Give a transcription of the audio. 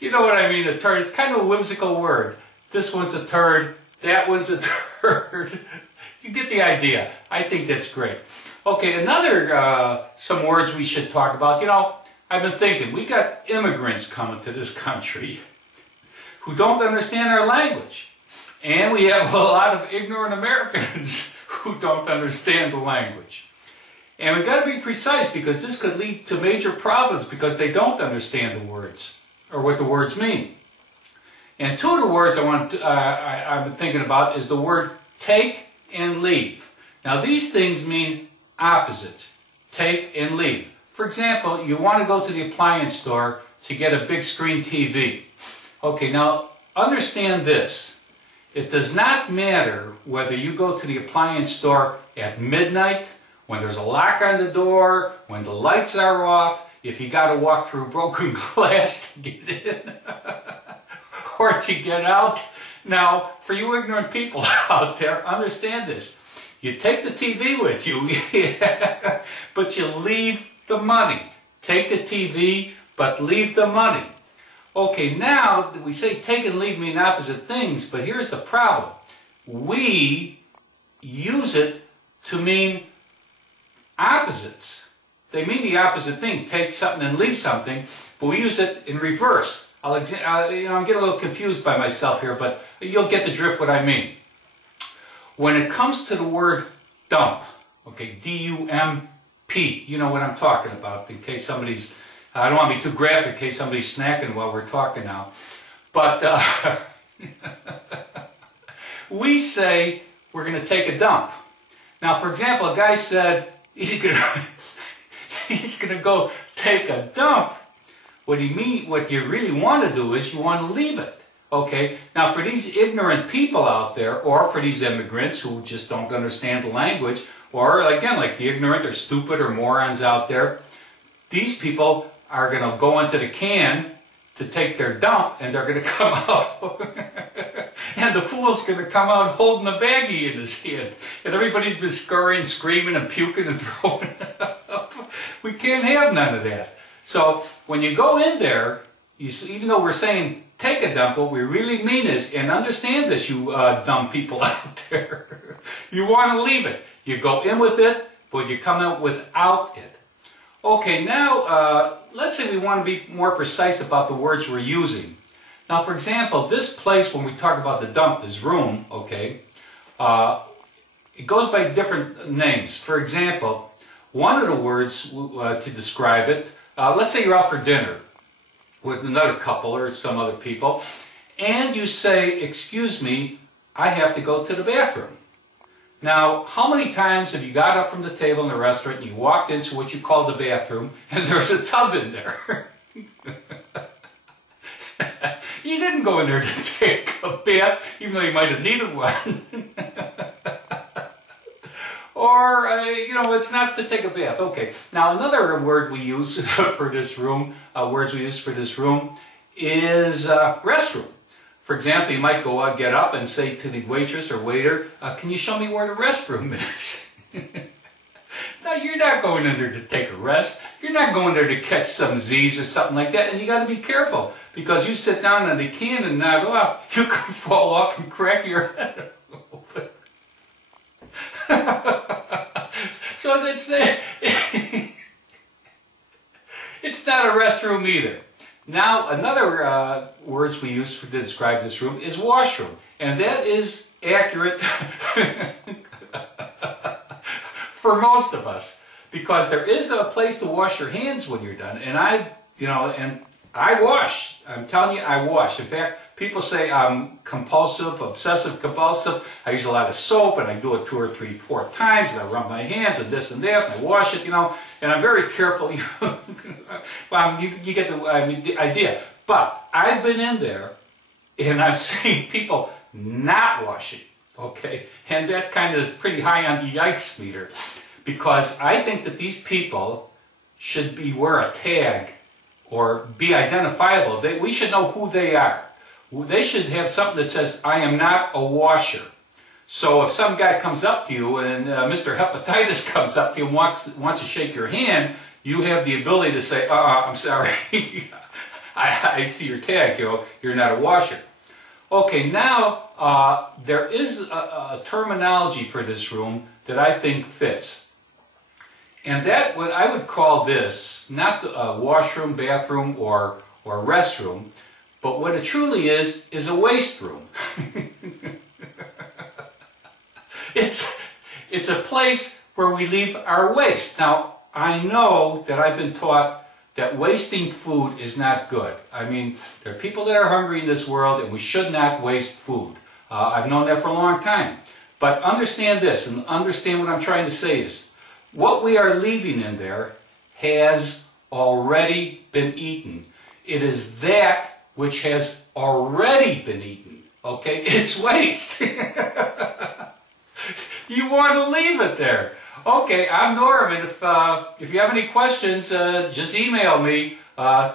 You know what I mean, a turd. It's kind of a whimsical word. This one's a turd, that one's a turd. You get the idea. I think that's great. Okay, another, some words we should talk about. You know, I've been thinking, we got immigrants coming to this country who don't understand our language. And we have a lot of ignorant Americans who don't understand the language. And we've got to be precise because this could lead to major problems because they don't understand the words or what the words mean. And two of the words I've been thinking about is the word take and leave. Now these things mean opposites, take and leave. For example, you want to go to the appliance store to get a big screen TV. Okay, now understand this. It does not matter whether you go to the appliance store at midnight, when there's a lock on the door, when the lights are off, if you got to walk through broken glass to get in or to get out. Now, for you ignorant people out there, understand this. You take the TV with you, but you leave the money. Take the TV, but leave the money. Okay, now we say take and leave mean opposite things, but here's the problem. We use it to mean opposites. They mean the opposite thing, take something and leave something, but we use it in reverse. I'm getting a little confused by myself here, but you'll get the drift what I mean. When it comes to the word dump, okay, D-U-M-P, you know what I'm talking about, in case somebody's, I don't want to be too graphic in case somebody's snacking while we're talking now, but we say we're going to take a dump. Now, for example, a guy said he's going to go take a dump. What you really want to do is you want to leave it. Okay, now for these ignorant people out there, or for these immigrants who just don't understand the language, or again, like the ignorant or stupid or morons out there, these people are going to go into the can to take their dump, and they're going to come out, and the fool's going to come out holding a baggie in his hand, and everybody's been scurrying, screaming, and puking and throwing it up. We can't have none of that. So when you go in there, even though we're saying take a dump, what we really mean is, and understand this, you dumb people out there, you want to leave it. You go in with it, but you come out without it. Okay, now let's say we want to be more precise about the words we're using. Now, for example, this place, when we talk about the dump, this room, okay, it goes by different names. For example, one of the words to describe it, let's say you're out for dinner with another couple or some other people, and you say, excuse me, I have to go to the bathroom. Now, how many times have you got up from the table in the restaurant and you walked into what you call the bathroom and there's a tub in there? You didn't go in there to take a bath, even though you might have needed one. Or, you know, it's not to take a bath. Okay. Now, another word we use for this room, is restroom. For example, you might go out, get up and say to the waitress or waiter, can you show me where the restroom is? Now, you're not going in there to take a rest. You're not going there to catch some Z's or something like that. And you got to be careful, because you sit down on the can and nod off, you could fall off and crack your head open. So it's not a restroom either. Now, another words we use to describe this room is washroom, and that is accurate for most of us, because there is a place to wash your hands when you're done. And I wash. I'm telling you, I wash. In fact, people say I'm compulsive, obsessive compulsive. I use a lot of soap, and I do it 2 or 3, 4 times, and I rub my hands and this and that, and I wash it, you know, and I'm very careful. Well, you get the idea. But I've been in there, and I've seen people not washing, okay? And that kind of is pretty high on the yikes meter, because I think that these people should wear a tag or be identifiable. We should know who they are. They should have something that says, I am not a washer. So if some guy comes up to you and Mr. Hepatitis comes up to you and wants to shake your hand, you have the ability to say, I'm sorry, I see your tag, you're not a washer. Okay, now there is a terminology for this room that I think fits. And that, what I would call this, not a washroom, bathroom, or restroom, but what it truly is a waste room. It's a place where we leave our waste. Now, I know that I've been taught that wasting food is not good. I mean, there are people that are hungry in this world, and we should not waste food. I've known that for a long time. But understand this, and understand what I'm trying to say is, what we are leaving in there has already been eaten. It is that which has already been eaten. Okay? It's waste. You want to leave it there. Okay, I'm Norm, and if you have any questions, just email me. Bye.